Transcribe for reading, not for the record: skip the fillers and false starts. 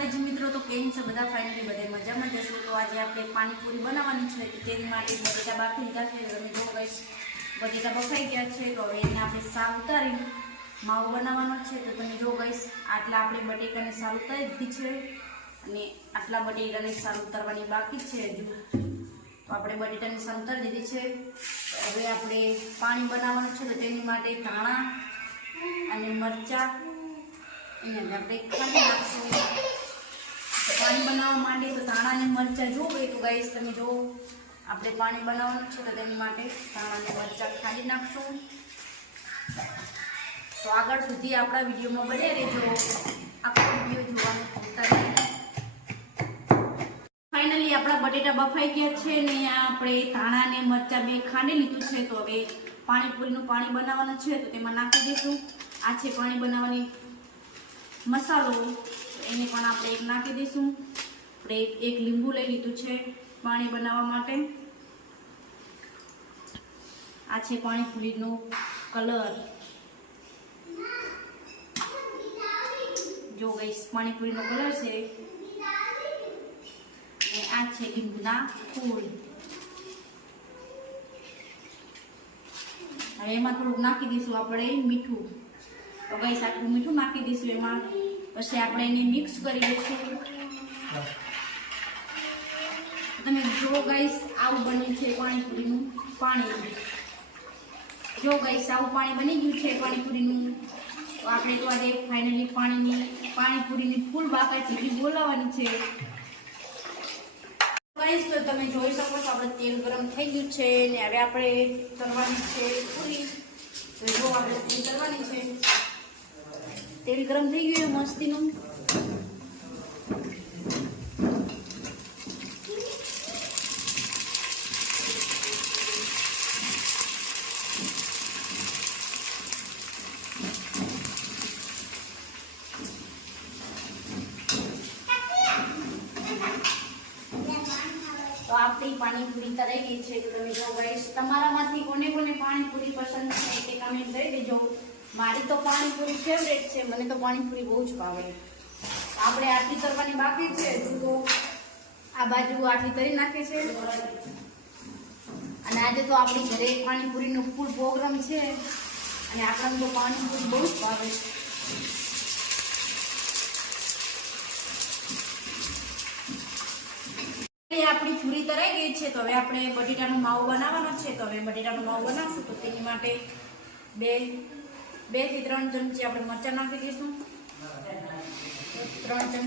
માતાજી મિત્રો, તો કેમ છે બધા? ફાઇનલી બધા મજામાં જશો. તો આજે આપણે પાણીપુરી બનાવવાની છે, તો તેની માટે બટેટા બાફી લીધા છે. તમે જો ગાઈસ, બટેટા બફાઈ ગયા છે. તો હવે એને આપણે સાલ ઉતારી માવો બનાવવાનો છે. તો તમે જો ગાઈસ, આટલા આપણે બટેટાને સાલ ઉતારી દીધી છે અને આટલા બટેટાને સાલ ઉતારવાની બાકી છે હજુ. તો આપણે બટેટાની સાલ ઉતારી દીધી છે. હવે આપણે પાણી બનાવવાનું છે. તો તેની માટે ધાણા અને મરચાં એને આપણે ખાલી નાખશું. પાણી બનાવવા માટે તો ધાણા અને મરચાં જો ભાઈ, તો ગાઈસ તમે જો આપણે પાણી બનાવવાનું છે. તો તેની માટે ધાણા અને મરચાં ખાલી નાખશું. તો આગળ સુધી આપણા વિડીયોમાં બને રહેજો, આખો વિડીયો જોવાનું ભૂલતા નહીં. ફાઇનલી આપણા બટેટા બફાઈ ગયા છે ને આપણે ધાણા અને મરચાં બે ખાંડી લીધું છે. તો હવે પાણીપુરીનું પાણી બનાવવાનું છે. તો તેમાં નાખી દઈશું. આ છે પાણી બનાવવાની મસાલો, એને પણ આપણે એક નાખી દઈશું. આપણે એક લીંબુ લઈ લીધું છે પાણી બનાવવા માટે. આ છે પાણીપુરીનો કલર. જો ગાઈસ, પાણીપુરીનો કલર છે. અને આ છે લીંબુના ફૂલ. હવે એમાં થોડુંક નાખી દઈશું આપણે મીઠું. તો ગાઈસ, આટલું મીઠું નાખી દઈશું એમાં. પછી આપણે એને મિક્સ કરી દઈશું. તમે જો ગાઈસ, આવું બન્યું છે પાણીપુરીનું પાણી. જો ગાઈસ, આવું પાણી બની ગયું છે પાણીપુરીનું. તો આપણે તો આજે ફાઇનલી પાણીપુરીની ફૂલ બાકા જેવી બોલાવવાની છે. ગાઈસ, તો તમે જોઈ શકો છો આપણે તેલ ગરમ થઈ ગયું છે ને હવે આપણે તળવાની છે પૂરી. તો જો આપણે પૂરી તળવાની છે. તેલ ગરમ થઈ ગયું મસ્તીનું. તો આપણી પાણીપુરી તળાઈ ગઈ છે. તો તમે જો ગાઈસ, તમારામાંથી કોને કોને પાણીપુરી પસંદ છે તે કમેન્ટ કરી દેજો. મારી તો પાણીપુરી ફેવરેટ છે, મને તો પાણીપુરી બહુ જ ભાવે. આપણે આટલી તરવાની બાકી છે. તો આ બાજુ આટલી તરી નાખે છે. અને આજે તો આપણી ઘરે પાણીપુરીનો ફૂલ પ્રોગ્રામ છે અને આપણને તો પાણીપુરી બહુ જ ભાવે. આપણી પૂરી તરાઈ ગઈ છે. તો હવે આપણે બટેટાનો માવો બનાવવાનો છે. તો હવે બટેટાનો માવો બનાવશું. તો તેની માટે 2 થી 3 ચમચી આપણે મરચાં નાખી દઈશું. 3 ચમચી